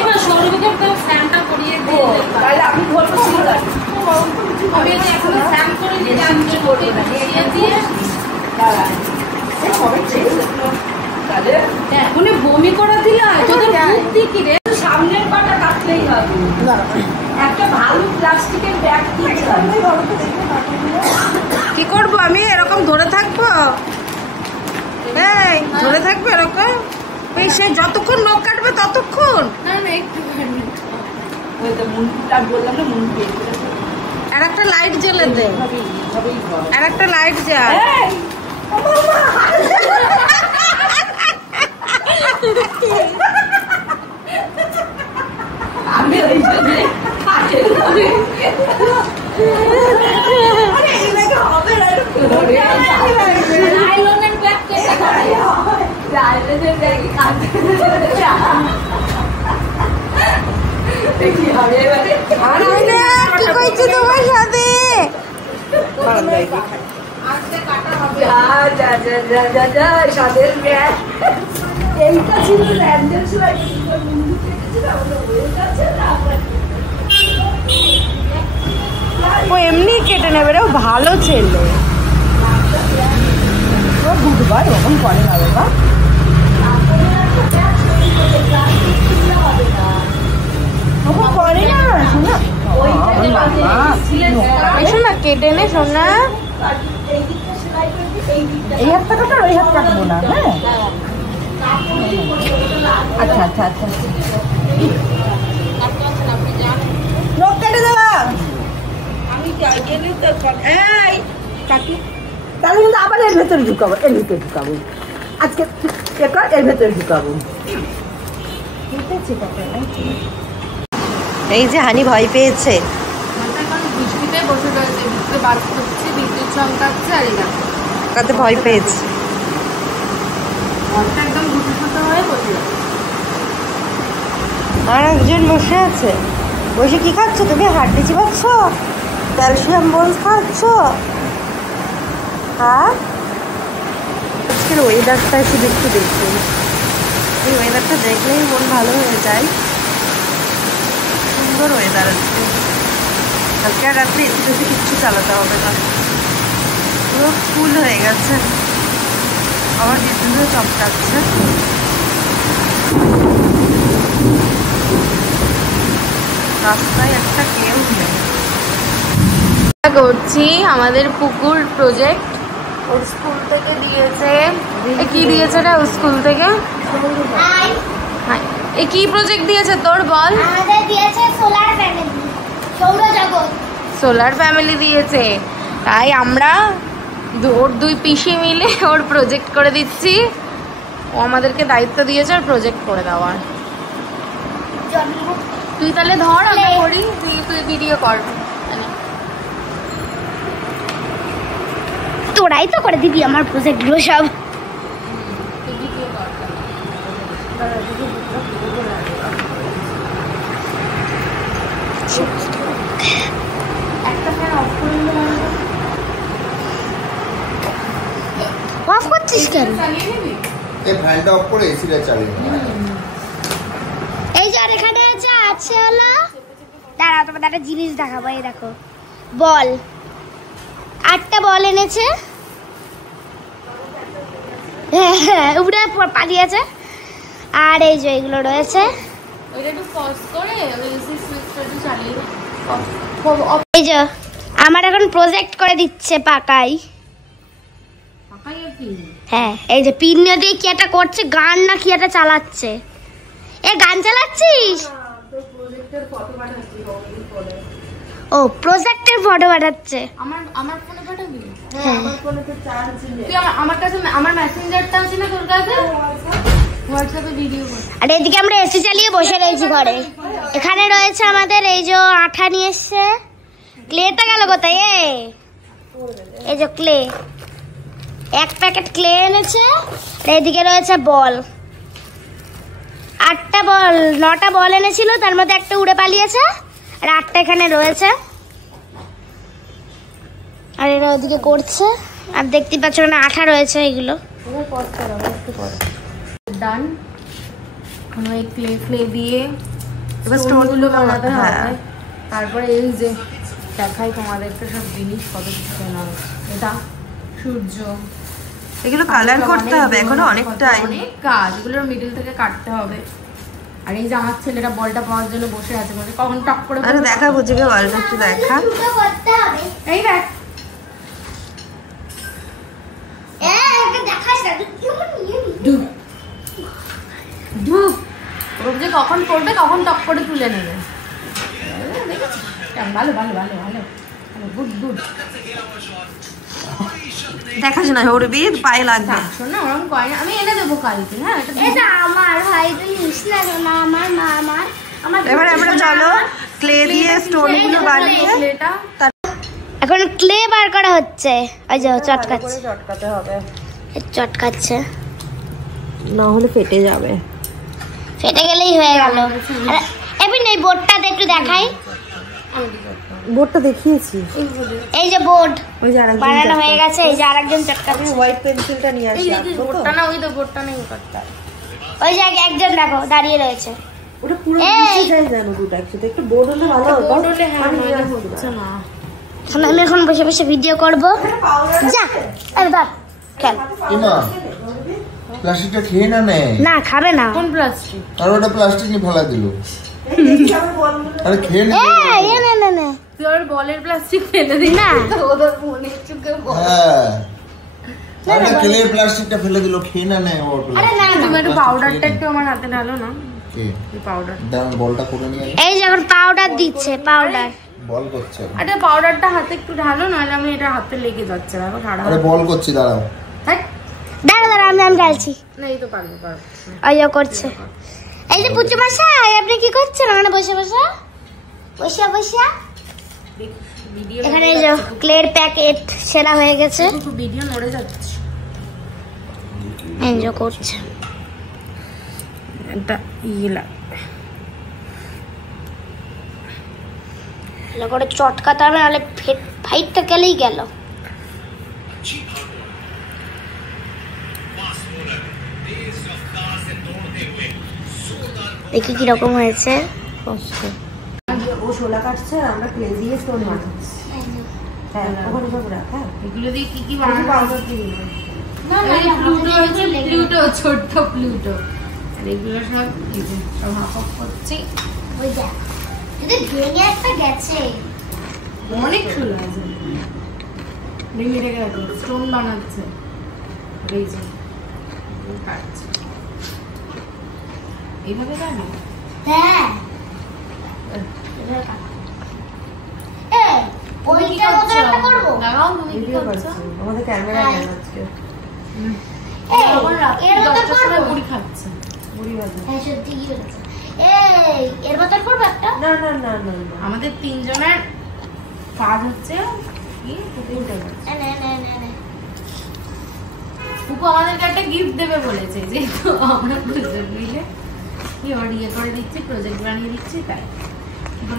এবার সৌরভকে তো স্যামটা করিয়ে দিই তাহলে আমি ধরবো সিঙ্গার আমি যে এখন স্যাম করে দিই আমি কি করব না দিয়ে দাঁড়া এই হবে ঠিক তাহলে এখনই বমি করা দিলা তোদের বুদ্ধি কি রে সামনের পাটা কাটলেই হবে একটা ভালো প্লাস্টিকের ব্যাগ দিতে হবে কি করব আমি এরকম ধরে থাকবো এই ধরে থাকবো এরকম সে যতক্ষণ নখ কাটবে ততক্ষণ না না একটুখানি ওই তো মুন্ডটা বললাম না মুন্ডে আর একটা লাইট জ্বলে দে আর একটা লাইট জ্বাল আমি ওই জন্য আরে এই লাগে হবে না লাইলনের ব্যাগ কেটে করে লাইলনের ব্যাগ কাটে দেখি হবে মানে আর আইনা কি কইছি তোমার সাথে আজকে কাটা হবে যা যা যা যা যা সাদের ব্যাগ এইটা ছিল র্যান্ডম ছিল মুন্ডু কেটেছিল ওইটা ছিল ও এমনি কেটে নেবে রে ভালো ছেলে ও বুধবার ওরকম করে না বাবা করে না শোনা কেটে নে শোনা এই হাতটা কাটা ওই হাত কাটবো না হ্যাঁ আচ্ছা আচ্ছা আচ্ছা নখ কেটে দেওয়া আমি গেলে তো এই কাকি তাহলে কিন্তু আবার এর ভেতরে ঢুকাবো আজকে এর ভেতরে ঢুকাবো এই যে হানি ভয় পেয়েছে বৃষ্টিতে বসে রয়েছে বৃষ্টিতে বাস করছে বিদ্যুৎ চমকাচ্ছে আর এরা কত ভয় পেয়েছে ঘরটা একদম গুটিসুতো হয়ে বসে আর একজন বসে আছে বসে কি খাচ্ছ তুমি হাড্ডি চিবাচ্ছ ক্যালসিয়াম বোলস খাচ্ছ হ্যাঁ আজকের ওয়েদারটা শুধু একটু দেখুন এই ওয়েদারটা দেখলেই মন ভালো হয়ে যায় সুন্দর ওয়েদার আজকে আর রাত্রে এসি টেসি কিচ্ছু চালাতে হবে না পুরো ফুল হয়ে গেছে আবার বিদ্যুৎ চমকাচ্ছে রাস্তায় একটা কেউ নেই করছি আমাদের পুকুর প্রজেক্ট ওর স্কুল থেকে দিয়েছে কি দিয়েছে রে ওর স্কুল থেকে এ কি প্রজেক্ট দিয়েছে তোর বল আমাদের দিয়েছে সোলার প্যানেল সৌরজগৎ সোলার ফ্যামিলি দিয়েছে তাই আমরা ওর দুই পিসি মিলে ওর প্রজেক্ট করে দিচ্ছি ও আমাদেরকে দায়িত্ব দিয়েছে আর প্রজেক্ট করে দেওয়ার তুই তাহলে ধর আমরা করি তুই ভিডিও কর তোরাই তো করে দিবি আমার প্রজেক্টগুলো সব অফ করছিস কেন এই ফ্যানটা অফ করে এসিটা চালিয়ে এই যে আর এখানে আছে হলো দাঁড়াও তোমাদের একটা জিনিস দেখাবো এই দেখো বল 8টা বল এনেছে হ্যাঁ উপরে পালিয়েছে আর এই যে এগুলো রয়েছে এই যে আমার এখন প্রজেক্ট করে দিচ্ছে পাকাই হ্যাঁ এই যে পিন দিয়ে কি একটা করছে গান না কি একটা চালাচ্ছে এ গান চালাচ্ছিস ও প্রজেক্টের ফটো পাঠাচ্ছে আমার ফোনে পাঠাবি হ্যাঁ আমার ফোনে তো চার্জ নেই তুই আমার কাছে আমার মেসেঞ্জারটা আছে না তোর কাছে হোয়াটসঅ্যাপে ভিডিও কর আর এদিকে আমরা এসি চালিয়ে বসে রয়েছি ঘরে এখানে রয়েছে আমাদের এই যে আঠা নিয়ে এসছে ক্লেটা গেল কোথায় এই যে ক্লে এক প্যাকেট ক্লে এনেছে আর এদিকে রয়েছে বল 8টা বল 9টা বল এনেছিল তার মধ্যে একটা উড়ে পালিয়েছে আর 8টা এখানে রয়েছে আর এরা ওদিকে করছে আর দেখতে পাচ্ছ না আঠা রয়েছে এগুলো ডান এখন ওই ক্লে দিয়ে এবার স্টোনগুলো বানাতে হ্যাঁ। হবে। তারপরে এই যে দেখাই তোমাদেরকে সব জিনিস কত কিছু কেনা হয়েছে। এটা সূর্য, এগুলো কালার করতে হবে এখনো অনেক টাইম। অনেক কাজ, এগুলোর মিডল থেকে কাটতে হবে। আর এই যে আমার ছেলেটা বলটা পাওয়ার জন্য বসে আছে, বলে কখন টক করে আরে দেখা বুঝিকে বলটা একটু দেখা। দুটো করতে হবে। এই দেখ এটা দেখাস না, তুই কেমন নিয়ে নিবি? ধুপ ধুপ ওর যে কখন পড়বে কখন টক করে তুলে নেবে। দেখেছিস? ভালো ভালো ভালো ভালো গুড গুড। দেখাস না ওর বিয়ে পায়ে লাগবে। শোন না, ওরকম করে না, আমি এনে দেবো কালকে। হ্যাঁ এটা আমার ভাই, তুই নিস না কেন? আমার মা আমার এবার আমরা চলো ক্লে দিয়ে স্টোন গুলো বানিয়ে এটা এখন ক্লে বার করা হচ্ছে। ওই যে চটকাচ্ছে, চটকাতে হবে, চটকাচ্ছে, না হলে ফেটে যাবে। ফেটে গেলেই হয়ে গেল। এবার এই বোর্ডটা একটু দেখাই। বোর্ডটা দেখিয়েছি, এই যে বোর্ড ওই যে আরেকজন বানানো হয়ে গেছে। এই যে আরেকজন চটকাচ্ছে। হোয়াইট পেন্সিলটা নিয়ে আসি। বোর্ডটা না, ওই তো বোর্ডটা নেই করতে। ওই যে একজন দেখো দাঁড়িয়ে রয়েছে। ওটা পুরো এই! মিশে যায় জানো দুটো একসাথে। একটু বোর্ড হলে ভালো হতো। বোর্ড হলে হ্যাঁ আমি নিয়ে মজা আসবো। হচ্ছে না। আমি এখন বসে বসে ভিডিও করব। যা আরে বাপ খেল। ইমা প্লাস্টিকটা খেয়ে না নেয়। না খাবে না। কোন প্লাস্টিক? আর ওটা প্লাস্টিক নিয়ে ফেলা দিল। আরে খেয়ে নে। এই না না না তুই ওর বলের প্লাস্টিক ফেলে দিই না। ওদের মনে চুকে বল। হ্যাঁ আরে ক্লে প্লাস্টিকটা ফেলে দিল, খেয়ে না নেয় ওর। আরে না তুমি একটু পাউডারটা একটু আমার হাতে ঢালো না। কে এই পাউডার, দাম বলটা করে নিয়ে আয়। এই যখন পাউডার দিচ্ছে, পাউডার বল করছে। আরে পাউডারটা হাতে একটু ঢালো, নাহলে আমি এটা হাতে লেগে যাচ্ছে। দেখো সারা আরে বল করছি, দাঁড়াও। দাঁড়া দাঁড়া আমি ঢালছি। না এই তো পারবো পারবো। ওই যে করছে। এই যে পুচু মশাই আপনি কি করছেন ওখানে বসে বসে? বসে বসে ভিডিও এখানে এই যে ক্লের প্যাকেট সেরা হয়ে গেছে। ভিডিও নড়ে যাচ্ছে। এনজয় করছে। এটা ইলা ভালো করে চটকাতে হবে, নাহলে ফাইটটা গেলেই গেল। দেখি কিরকম হয়েছে। ও শোলা কাটছে আর আমরা ক্লে দিয়ে স্টোন বানাচ্ছি। হ্যাঁ ওখানে সব রাখা। এগুলো দিয়ে কি কি বানানো? পাউডার দিয়ে না এই প্লুটো হচ্ছে প্লুটো, ছোট্ট প্লুটো। আর এগুলো সব এই যে সব হাফ অফ করছি। ওই দেখ যদি ভেঙে একটা গেছে। অনেক সুন্দর আছে। ভেঙে রেখে রাখো, স্টোন বানাচ্ছে। এই যে কাটছে এইভাবে জানো? হ্যাঁ এই ওইটার মতো একটা করবো। লাগাও তুমি কি ভিডিও করছো? করছি, আমাদের ক্যামেরা নেই আজকে। এই আবার রাত্রি এর মতো 10টার সময় করবো। মুড়ি খাচ্ছে। মুড়ি ভাজা। হ্যাঁ সত্যি কি হয়েছে? এই এর মতো করবো একটা। না না না না না। আমাদের তিনজনের কাজ হচ্ছে কি তিনটে কাজ। নে নে নে নে ফুপু আমাদেরকে একটা গিফট দেবে বলেছে, যেহেতু আমরা দুজন মিলে কি ওর ইয়ে করে দিচ্ছি, প্রজেক্ট বানিয়ে দিচ্ছি, তাই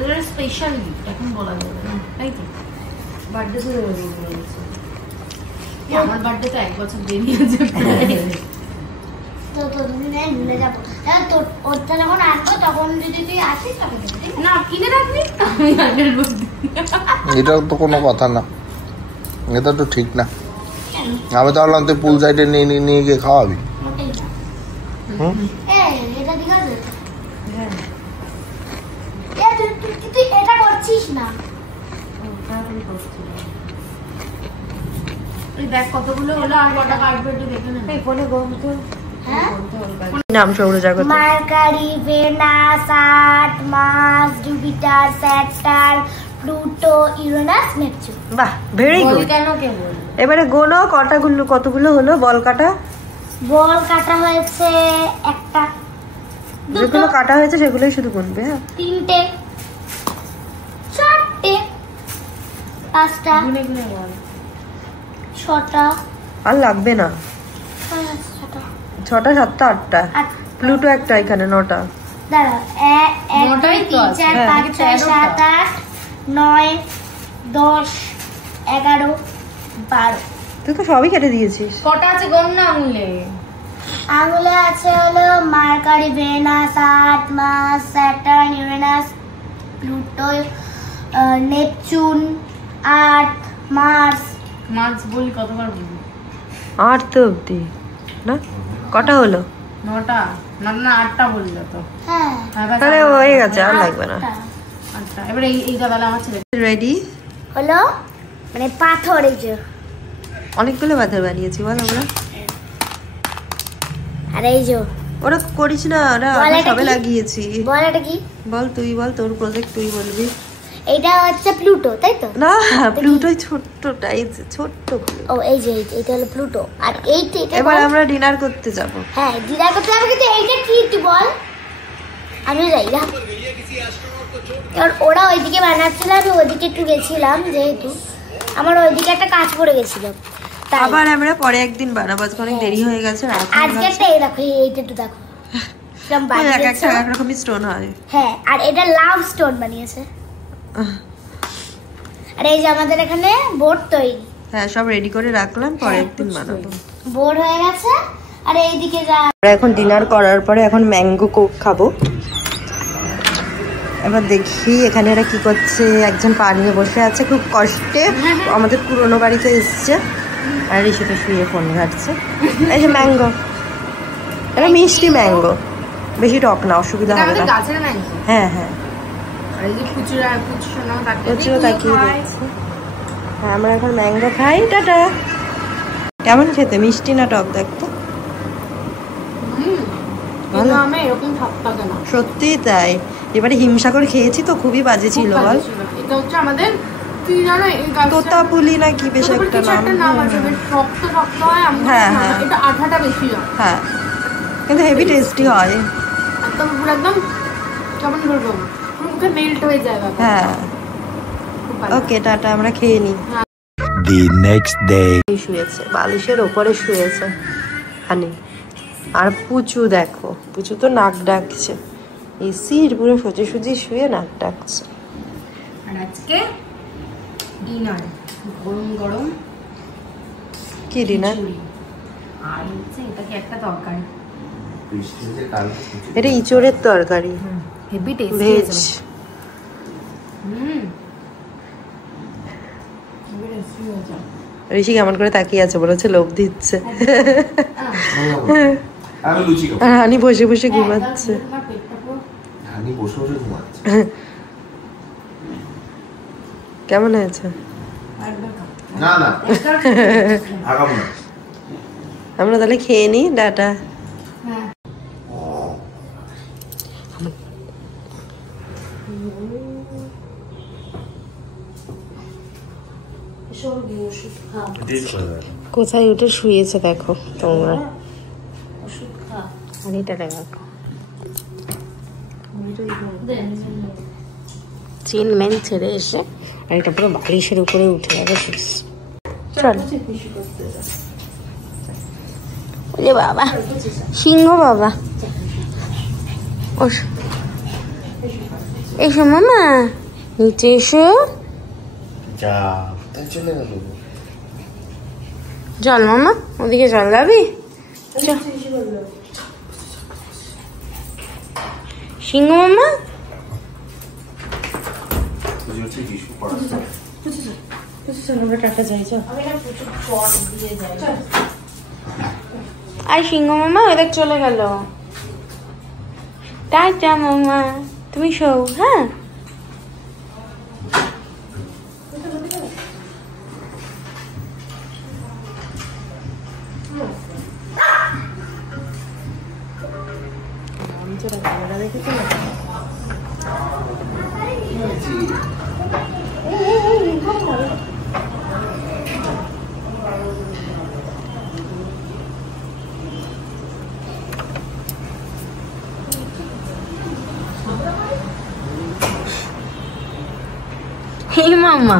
বলে স্পেশাল গিফট এখন বলা যাবে না, তাই তো? বার্থডে শুরু হয়ে গেছে। আমার বার্থডে তো 1 বছর দেরি আছে। তো তো তুমি নেই ভুলে যাবো। তাহলে তোর ওরটা যখন আনবো তখন যদি তুই আসিস তবে দেবো। না কিনে রাখবি, আমি আগের বলতে এটা তো কোনো কথা না, এটা তো ঠিক না। আমি তো ভাবলাম তুই পুল সাইডে নিয়ে গিয়ে খাওয়াবি। মোটেই না। হুম এই এটা ঠিক আছে। হ্যাঁ তুই এটা করছিস না। তাড়াতাড়ি করছি। ওই দেখ কতগুলো হলো, আর কটা কাটবে একটু দেখে নে। এই ফোনে গম তো হ্যাঁ নাম সৌরজগৎ। Mercury, Venus, Earth, Mars, Jupiter, Saturn, Pluto, Uranus, Neptune. বাহ ভেরি বল গুড। কেন কে বল? এবারে গোনো কতগুলো হলো বল কাটা। বল কাটা হয়েছে একটা, দুটো, যেগুলো কাটা হয়েছে সেগুলোই শুধু গুনবে। হ্যাঁ তিনটে, চারটে, পাঁচটা, গুনে গুনে বল। ছটা, আর লাগবে না। ছটা, 6টা 7টা 8টা। আট। প্লুটো একটা এখানে 9টা। দাঁড়াও, এক, নটাই তো 2, 3, আছে। 4, হ্যাঁ, 5, 6, 7, 8, 9, 10, 11, 12। তুই তো সবই কেটে দিয়েছিস। কটা আছে গম না আঙুলে? আঙুলে আছে হলো Mercury, Venus, Earth, Mars, Saturn, Uranus, Pluto, Neptune, Earth, Mars. Mars বলি কতবার বলি? 8 তো অবধি না? কটা হলো? 9টা না না 8টা বললো তো। হ্যাঁ তাহলে হয়ে গেছে, আর লাগবে না। আচ্ছা এবারে এই গাদালে আমার ছেলে রেডি হলো মানে পাথর। এই যে অনেকগুলো পাথর বানিয়েছি বল আমরা। আর এই যে ওরা করিস না, ওরা বল আমরা এটা সবে কি? লাগিয়েছি। বল এটা কি? বল তুই বল, তোর প্রজেক্ট তুই বলবি। এইটা হচ্ছে প্লুটো, তাই তো? না প্লুটো ছোট্টটা, এই যে ছোট্ট ও এই যে এটা হলো প্লুটো। আর এইটা এটা এবার বল। আমরা ডিনার করতে যাব। হ্যাঁ ডিনার করতে হবে, কিন্তু এইটা কি তুই বল। আমি যাই না, কারণ ওরা ওইদিকে বানাচ্ছিল, আমি ওইদিকে একটু গেছিলাম, যেহেতু আমার ওইদিকে একটা কাজ পড়ে গেছিল। তাই আবার আমরা পরে একদিন বানাবো, আজকে অনেক দেরি হয়ে গেছে। আজকে একটা এই দেখো, এইটা একটু দেখো কিরম বানিয়েছে। এক রকমই স্টোন হয়। হ্যাঁ আর এটা লাভ স্টোন বানিয়েছে। আর এই যে আমাদের এখানে বোর্ড তৈরি। হ্যাঁ সব রেডি করে রাখলাম, পরে একদিন বানাবো। বোর্ড হয়ে গেছে। আর এইদিকে যা আমরা এখন ডিনার করার পরে এখন ম্যাঙ্গো কোক খাবো। এবার দেখি এখানে এরা কি করছে। একজন পা নিয়ে বসে আছে খুব কষ্টে, আমাদের পুরোনো বাড়িতে এসছে। আর ঋষিতে শুয়ে ফোন ঘাটছে। এই যে ম্যাঙ্গো, এটা মিষ্টি ম্যাঙ্গো, বেশি টক না, অসুবিধা হবে না। গাছের নাই। হ্যাঁ হ্যাঁ আর এই যে কুচুরা কুচুনো প্রচুর তাকিয়ে দেখছি। হ্যাঁ আমরা এখন ম্যাঙ্গো খাই। টাটা। কেমন খেতে, মিষ্টি না টক দেখতো? ভালো। আমি এরকম ভাবতা কেন? সত্যি তাই। এবারে হিমসাগর খেয়েছি তো, খুবই বাজে ছিল বল। এটা হচ্ছে আমাদের কি জানো এই গাছটা তোতাপুলি না কি বেশ একটা নাম আছে, বেশ শক্ত শক্ত হয়। হ্যাঁ, হ্যাঁ। এটা আঠাটা বেশি হয়। হ্যাঁ কিন্তু হেভি টেস্টি হয়। একদম পুরো একদম কেমন বলবো, পুরো মুখে মেল্ট হয়ে যায় ব্যাপারটা। হ্যাঁ খুব ভালো। ওকে টাটা, আমরা খেয়ে নিই। The next day. শুয়েছে বালিশের ওপরে শুয়েছে হানি। আর পুচু দেখো, পুচু তো নাক ডাকছে, এসির পুরো সোজে সুজি শুয়ে নাক ডাকছে। আর আজকে ডিনার গরম গরম কি ডিনার? খিচুড়ি। আর হচ্ছে এটা কি একটা তরকারি, এটা ইঁচড়ের তরকারি, হেভি টেস্টি ভেজ। ঋষি কেমন করে তাকিয়ে আছে, বলেছে লোভ দিচ্ছে। আমি লুচি খাবো। আর হানি বসে বসে ঘুমাচ্ছে। আমি বসে বসে ঘুমাচ্ছি। কেমন হয়েছে? না না আগামী না। আমরা তাহলে খেয়ে নিই, টাটা। কোথায় উঠে শুয়েছে দেখো তোমরা। এটা দেখো চেন ম্যান ছেড়ে এসে, আর এটা পুরো বালিশের উপরে উঠে যাবে। চল বাবা, সিংহ বাবা, এসো মামা, নিচে এসো। চলে গেল। চল মামা, ওদিকে চল, যাবি? সিংহ মামা, আর সিংহ মামা এদের চলে গেল। টাটা মামা, তুমি শোও। হ্যাঁ হে মামা,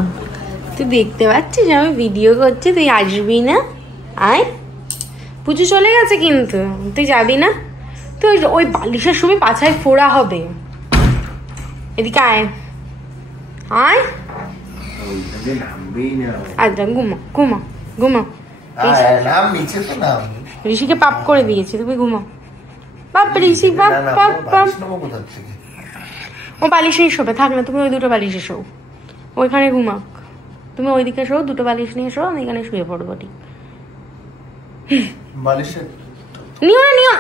তুই দেখতে পাচ্ছিস আমি ভিডিও করছি, তুই আসবি না? আয়, পুজো চলে গেছে কিন্তু তুই যাবি না? তুই ওই বালিশের সময় পাছায় ফোড়া হবে। এদিকে আয়, আয়। আচ্ছা ঘুমা ঘুমা ঘুমা। নাম নিচে তো নাম ঋষিকে পাপ করে দিয়েছি, তুমি ঘুমাও। বাপ ঋষি বাপ বাপ বাপ। ও বালিশেই শোবে, থাক না তুমি ওই দুটো বালিশে শো, ওইখানে ঘুমাক। তুমি ওইদিকে শো, দুটো বালিশ নিয়ে শো, আমি এখানে শুয়ে পড়বো। ঠিক নিও না, নিও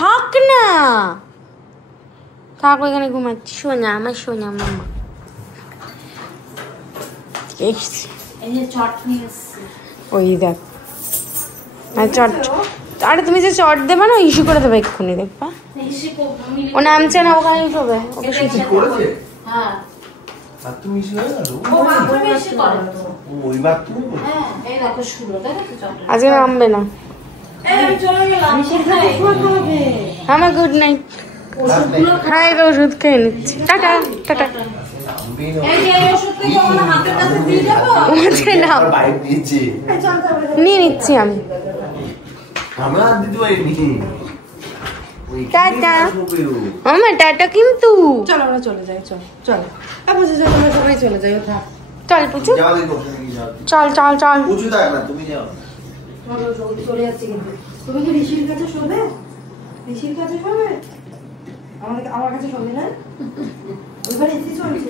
থাক না, থাক ওইখানে ঘুমাচ্ছি। শোনা আমার, শোনা মামা। ওই দেখ চট, আরে তুমি যে চট দেবে না ইস্যু করে দেবে এক্ষুনি, দেখবা ও নামছে না, ওখানে শোবে। ওকে আজকে নামবে না। আমার গুড নাইট। হ্যাঁ এটা ওষুধ খেয়ে নিচ্ছি, টাটা টাটা। নিয়ে নিচ্ছি আমি, টাটা আমার টাটা। কিন্তু চলো আমরা চলে যাই, চলো চলো সবাই চলে যাই। চল পুচু, চল চল চল। চলে যাচ্ছি কিন্তু তুমি কি ঋষির কাছে শোবে? ঋষির কাছে শোবে? আমার কাছে শোবে না? ওইখানে এসে চলছে,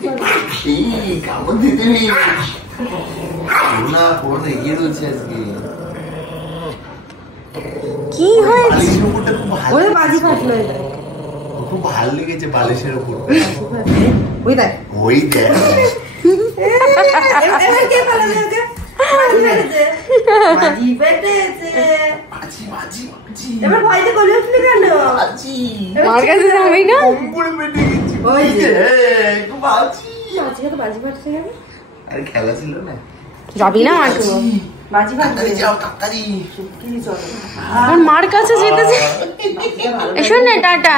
কি হয়েছে? ওই বাজি ফাটলো, খুব ভালো লেগেছে বালিশের উপর। ওই দেখ, ওই দেখ এবার কে পালাবে? ওকে বাজি পেটেছে, এবার ভয়তে গলে উঠলি কেন? মার কাছে যাবি না? ওই যে আজকে তো বাজি ফাটছে যাবে। আরে খেলা ছিল না, যাবি না মার কাছে? বাজি ফাটছে, যাও তাড়াতাড়ি। আর মার কাছে যেতেছে। শোন না টাটা,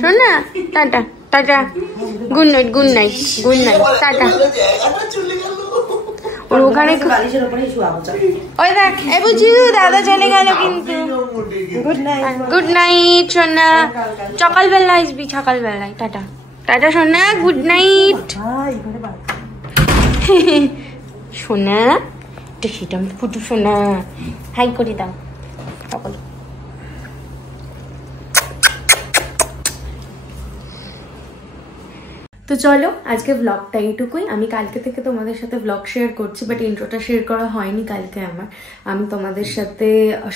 শোন না tata tata, good night good night good night tata. ওর ওখানে বালিশের উপরে শুয়াবো। ওই দেখ এ বুঝি দাদা চলে গেল কিন্তু। গুড নাইট, গুড নাইট সোনা, সকালবেলা আসবি, সকালবেলায় টাটা টাটা সোনা, গুড নাইট সোনা। সেটা ফুটু সোনা, হাই করে দাও সকল। তো চলো আজকে ব্লগটা এইটুকুই। আমি কালকে থেকে তোমাদের সাথে ব্লগ শেয়ার করছি, বাট ইন্ট্রোটা শেয়ার করা হয়নি কালকে আমার। আমি তোমাদের সাথে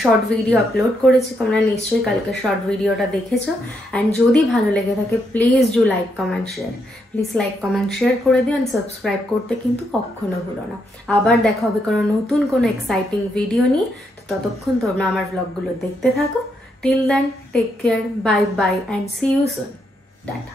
শর্ট ভিডিও আপলোড করেছি, তোমরা নিশ্চয়ই কালকে শর্ট ভিডিওটা দেখেছো। অ্যান্ড যদি ভালো লেগে থাকে please do like comment share, please like comment share করে দিও। অ্যান্ড সাবস্ক্রাইব করতে কিন্তু কখনো ভুলো না। আবার দেখা হবে কোনো নতুন কোনো এক্সাইটিং ভিডিও নিয়ে। তো ততক্ষণ তোমরা আমার ব্লগগুলো দেখতে থাকো। Till then take care, bye bye and see you soon, tata.